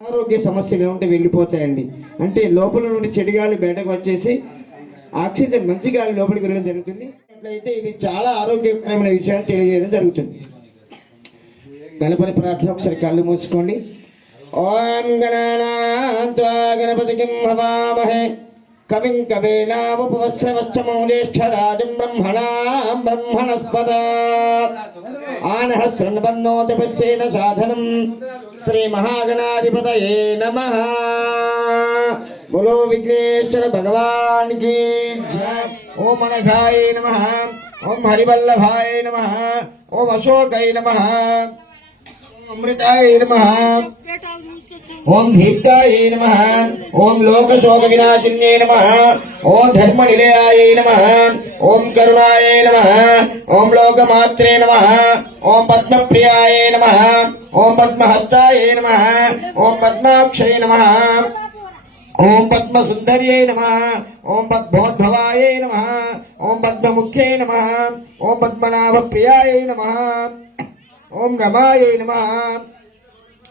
ఆరోగ్య సమస్యలు ఏమంటే వెళ్ళిపోతాయండి. అంటే లోపల నుండి చెడు గాలి బయటకు వచ్చేసి ఆక్సిజన్ మంచి గాలి లోపలికి వెళ్ళడం జరుగుతుంది. అట్లయితే ఇది చాలా ఆరోగ్యకరమైన విషయాన్ని తెలియజేయడం జరుగుతుంది. గణపతి ప్రార్థన ఒకసారి కళ్ళు మూసుకోండి. ఓం గణానాన్త్వా గణపతికిం హవామహే కవిం కవీనాముపవస్రవస్తమో జ్యేష్ఠరాజం బ్రహ్మణాం బ్రహ్మణస్పద ఆనః శృణ్వన్నో తపస్యేన సాధనం శ్రీ మహాగణాధిపతయే నమః. బోలో విఘ్నేశ్వర భగవాన్ की जय. ఓం అనఘాయ నమః, ఓం హరివల్లభాయ నమః, ఓం అశోకాయ నమః, అమృతాయ నమః, ఓం దీప్తాయ నమః, ఓం లోకశోక వినాశిన్యే నమః, ఓం ధర్మ నిలయాయ నమః, ఓం కరుణాయ నమః, ఓం లోకమాత్రే నమః, ఓం పద్మప్రియాయ నమః, ఓం పద్మహస్తాయ నమః, ఓం పద్మాక్షయ నమః, ఓం పద్మసుందర్యై నమః, ఓం పద్మోద్భవాయ నమః, ఓం పద్మముఖ్యై నమః, ఓం పద్మనాభప్రియాయ నమః, ఓం రమాయై నమః,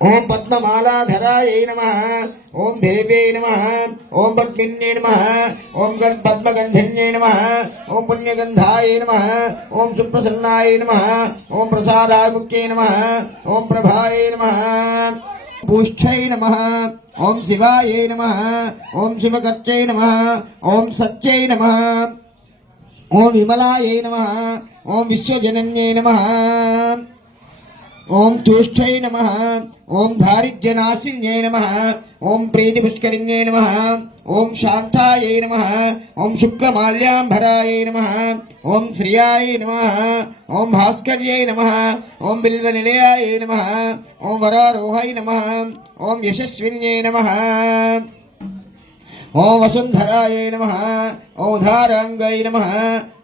ఓం పద్మమాలాధరాయ నమః, ఓం దేవ్యై నమః, ఓం పద్మిన్యై నమః, ఓం పద్మగంధిన్యై నమః, ఓం పుణ్యగంధాయ నమః, ఓం సుప్రసన్నాయ నమః, ఓం ప్రసాదాముఖ్యై నమః, ఓం ప్రభాయ నమః, పూష్ఠై నమః, ఓం శివాయ నమః, ఓం శివకర్చై నమః, ఓం సత్యై నమః, ఓం విమలాయ నమః, ఓం విశ్వజనన్యై నమః, ఓం తూష్ఠై నమః, ఓం దారిద్ర్యనాశిన్యై నమః, ఓం ప్రీతిపుష్కరిణ్యై నమః, ఓం శాంతాయై నమః, ఓం శుక్లమాల్యాంబరాయ నమః, ఓం శ్రియాయ నమః, ఓం భాస్కర్యై నమః, ఓం బిల్వనిలయాయ నమః, ఓం వరారోహై నమః, ఓం యశస్విన్యై నమః, ఓం వసుంధరాయ నమః, ఓం ధారాంగై నమః,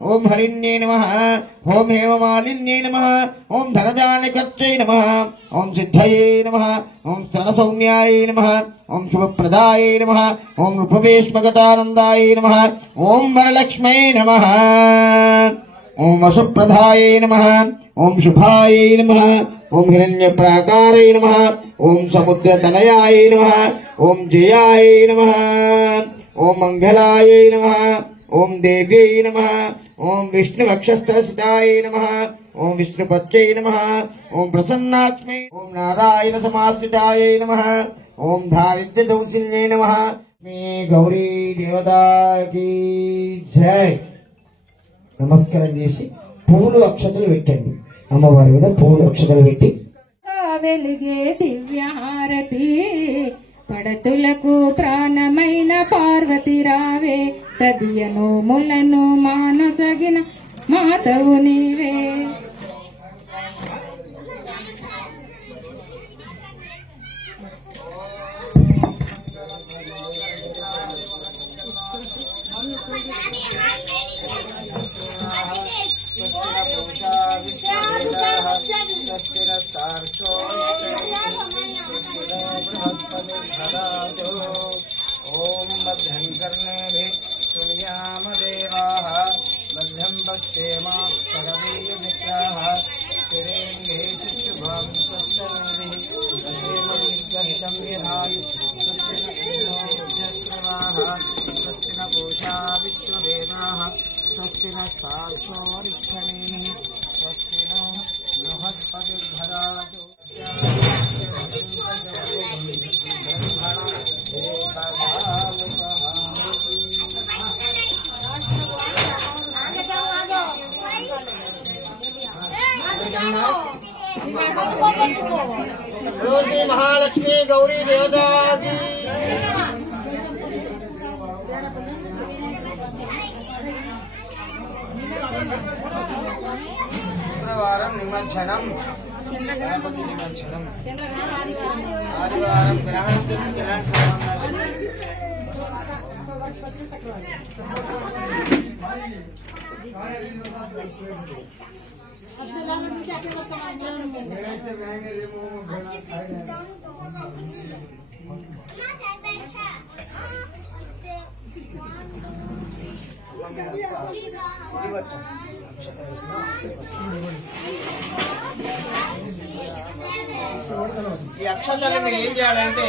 ఓం హరిణ్యై నమః, ఓం హేమమాలిన్యై నమః, ఓం ధనజానికర్చై నమః, ఓం సిద్ధయే నమః, ఓం స్తనసౌమ్యాయ నమః, ఓం శుభప్రదాయ నమః, ఓం రూపవేష్మగతానందాయ నమః, ఓం వరలక్ష్మై నమః, ఓం వసుప్రదాయ నమః, ఓం శుభాయ నమః, ఓం హిరణ్యప్రాకారాయ నమః, ఓం సముద్రతనయాయ నమః, ఓం జయాయ నమః, ఓం మంగళాయ నమః, ఓం దేవ్యై నమః, ఓం విష్ణువక్షస్థలసితాయ నమః, ఓం విష్ణుపత్యై నమః, ఓం ప్రసన్నాత్మై, ఓం నారాయణ సమాశ్రితాయ నమః, ఓం దారిద్ర్యదౌసిన్యై నమః. మీ గౌరీ దేవతాకి జై. నమస్కారం చేసి పూలు అక్షతలు పెట్టండి. అమ్మవారి మీద పూలు అక్షతలు పెట్టి వెలిగే దివ్యహారతి పడతులకు ప్రాణమైన పార్వతి రావే తదియను ములను మానసగిన మాతవు నీవే. ఓం బద్ధం కర్ణేభిః శృణుయామ దేవాః బద్ధం పశ్యేమాక్షరవీర్మిత్రాః స్థిరేంద్రే శుభం స్వస్తనూభిః దశేమనిర్గహితం విహాయు స్వస్తినస్వాః స్వస్తిన పూషా విశ్వవేదాః స్వస్తిన స్థాక్షోరిక్షణేః స్వస్తిన బృహస్పతిర్ధరాతు. శ్రీ మహాలక్ష్మి గౌరీ దేవతాకి. శుక్రవారం నిమజ్జనం, గణపతి నిమజ్జనం, ఆదివారం ఈ అక్షతలు మీరు ఏం చేయాలంటే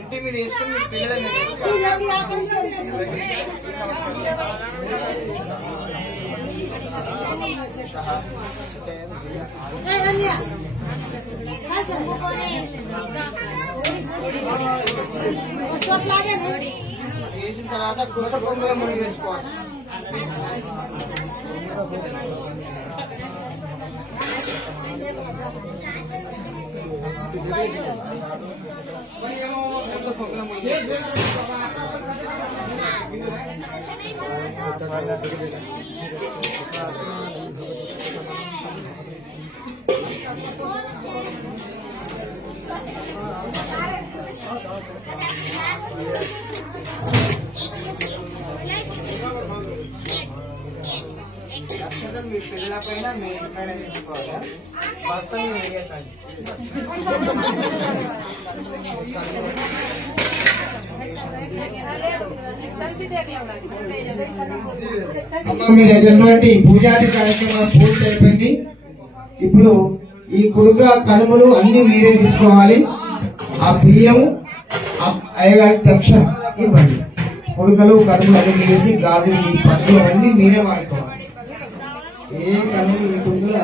ఇంటి మీరు వేసుకుని మీ పిల్లల మీద వేసుకోవాలి. వేసిన తర్వాత కుస పొంగుల ముడి వేసుకోవాలి. కుస పొంగుల ముడి అక్షరం మీ పిల్లల పైన మీ పైన తీసుకోవాలా భర్త మీరు వేయకండి. అమ్మ మీ దగ్గర పూజాది కార్యక్రమం పూర్తి అయిపోయింది. ఇప్పుడు ఈ కుడుక కనుమలు అన్ని మీరే తీసుకోవాలి. ఆ బియ్యం అయ్యగారి దక్షిణ ఇవ్వండి. కుడుకలు కనుమలు అన్ని వేసి గాజులు ఈ పనులు అన్ని మీరే వాడుకోవాలి. ఏ కనుమలు ఈ కుడుకలు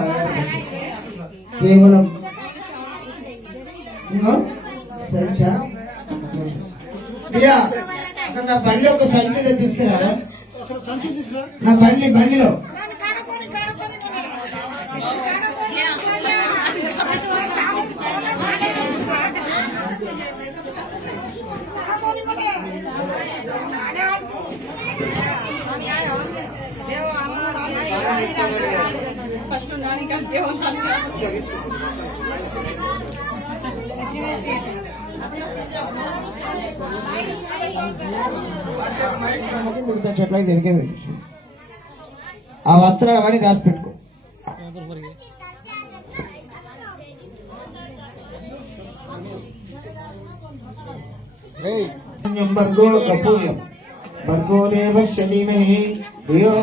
కేవలం సరిచా అక్కడ నా బండి ఒక సంచి తీసుకున్నారా? నా బండిలో చెట్లకి దొరికే ఆ వస్త్రాలు అవన్నీ దాచిపెట్టుకో. భర్గో కపూర్యం భర్గో దేవస్య ధీమహి ధియో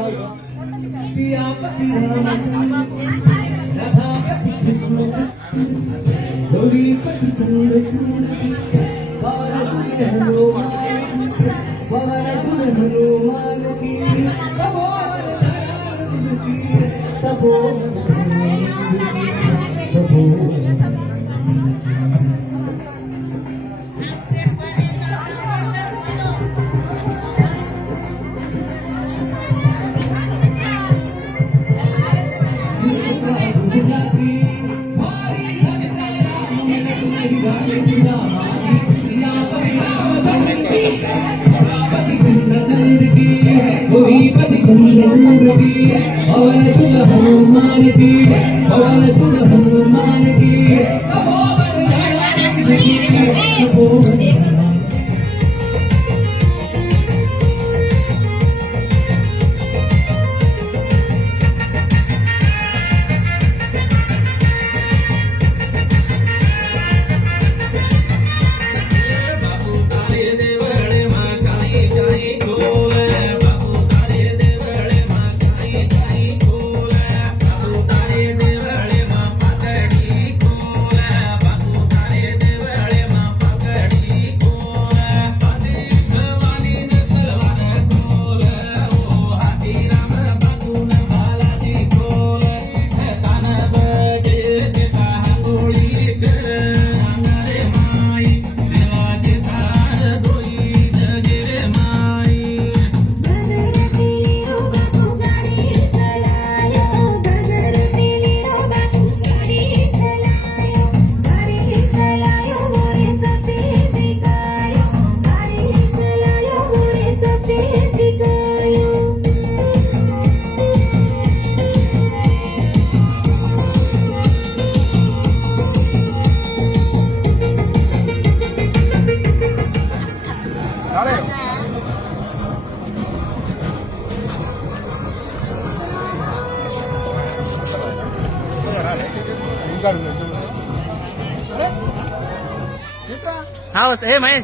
House, eh, may.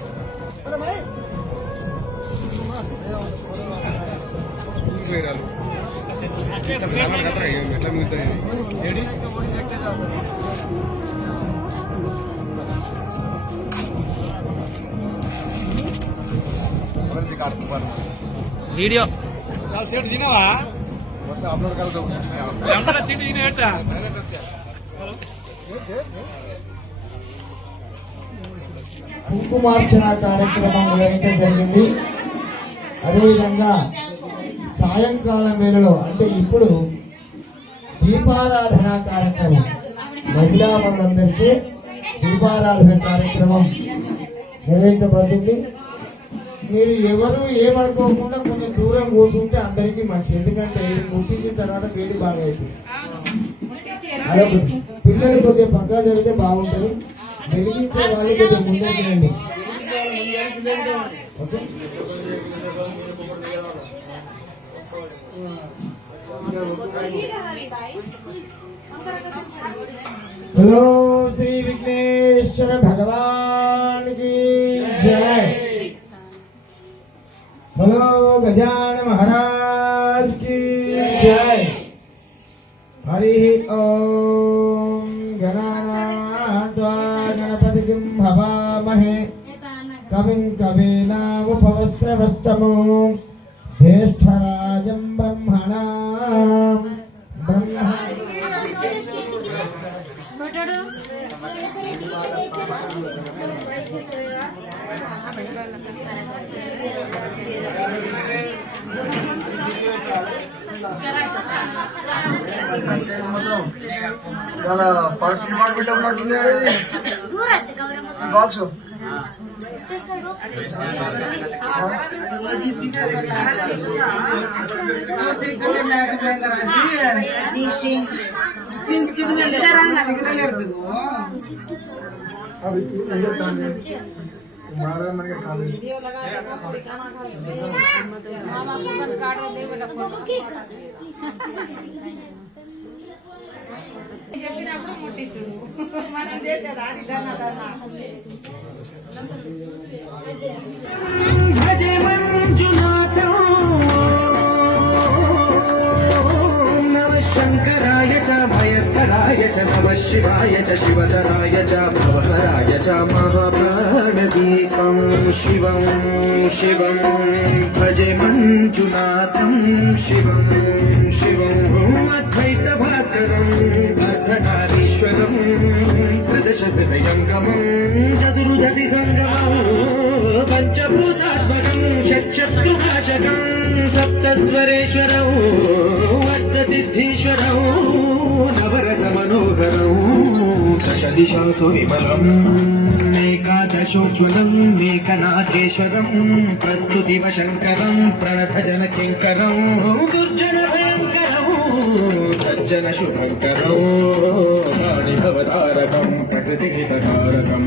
వీడియో తినవా కుంకుమార్చన కార్యక్రమం నిర్వహించడం జరిగింది. అదేవిధంగా సాయంకాలం వేళలో అంటే ఇప్పుడు దీపారాధన కార్యక్రమం మహిళా మనందరికీ దీపారాధన కార్యక్రమం నిర్వహించబడుతుంది. మీరు ఎవరు ఏమనుకోకుండా కొంచెం దూరం కూర్చుంటే అందరికీ మంచిది. ఎందుకంటే ముట్టించిన తర్వాత వేడి బాగా అవుతుంది. అదొకటి. పిల్లలు కొద్దిగా పక్కా జరిగితే బాగుంటుంది. వెలిగించే వాళ్ళు కొద్దిగా ముందే చేయండి. ఓకే. హలో శ్రీ విఘ్నేశ్వర భగవాన్ కి జై. హలో గజాన మహారాజ్ కి జై. హరి ఓం గణానాత్వా గణపతిం హవామహే కవిం కవీనాముపవస్రవస్తమో జ్యేష్ఠరాజం బ్రహ్మణాం పార్టీ పెట్టినట్టుంది బాక్స్ చెప్పినప్పుడు ముట్టించుడు మనం చేసేదా శంకరాయ చ భయకరాయ చ నమ శివాయ చ శివధరాయ చ భవహరాయ చ మహాప్రాణదీపం శివం శివం భజే మంజునాథం శివం శివం అద్వైత భాస్కరం అర్ధనారీశ్వరం ప్రదశ హృదయంగమం చతురుదతి సంగమం పంచభూతాత్మకం షట్శత్రునాశకం సప్తస్వరేశ్వరం అష్టసిద్ధీశ్వరం నవరస మనోహరం దశదిశాసు విమలం ఏకాదశోజ్వలం ఏకనాథేశ్వరం ప్రస్తుతివ శంకరం ప్రణభజన కింకరం దుర్జన భయంకరం సజ్జన శుభంకరం వాణి భవతారకం ప్రకృతి హితకారకం